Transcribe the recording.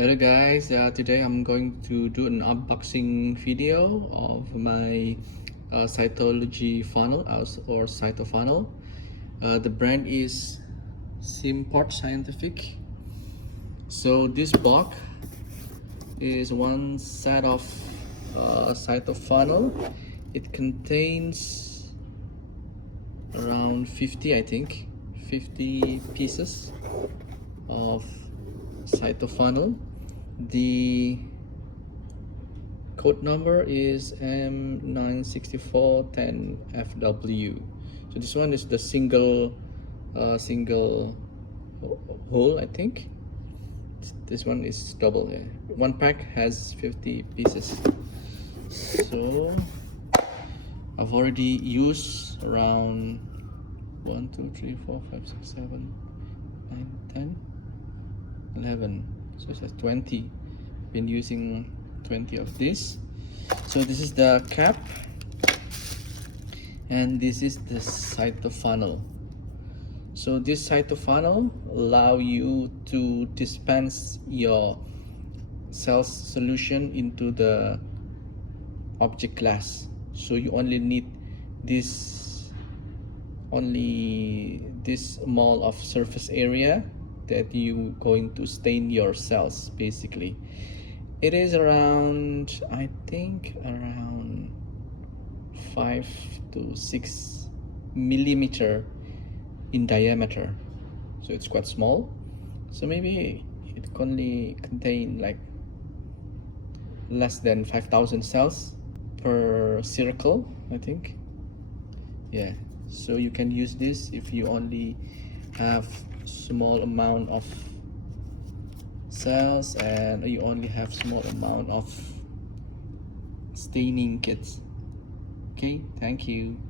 Hello guys, today I'm going to do an unboxing video of my cytology funnel or cyto funnel. The brand is Simport Scientific. So this box is one set of cyto funnel. It contains around 50, I think, 50 pieces of cyto funnel. The code number is M96410FW. So this one is the single hole, I think. This one is double. Yeah. One pack has 50 pieces. So I've already used around 1, 2, 3, 4, 5, 6, 7, 9, 10, 11. So it's 20. Been using 20 of this. So this is the cap, and this is the cyto funnel. So this cyto funnel allow you to dispense your cells solution into the object glass. So you only need this small of surface area that you going to stain your cells. Basically it is around, I think, around 5 to 6 millimeter in diameter, so it's quite small. So maybe it only contain like less than 5,000 cells per circle, I think. Yeah, so you can use this if you only have small amount of cells and you only have small amount of staining kits. Okay, thank you.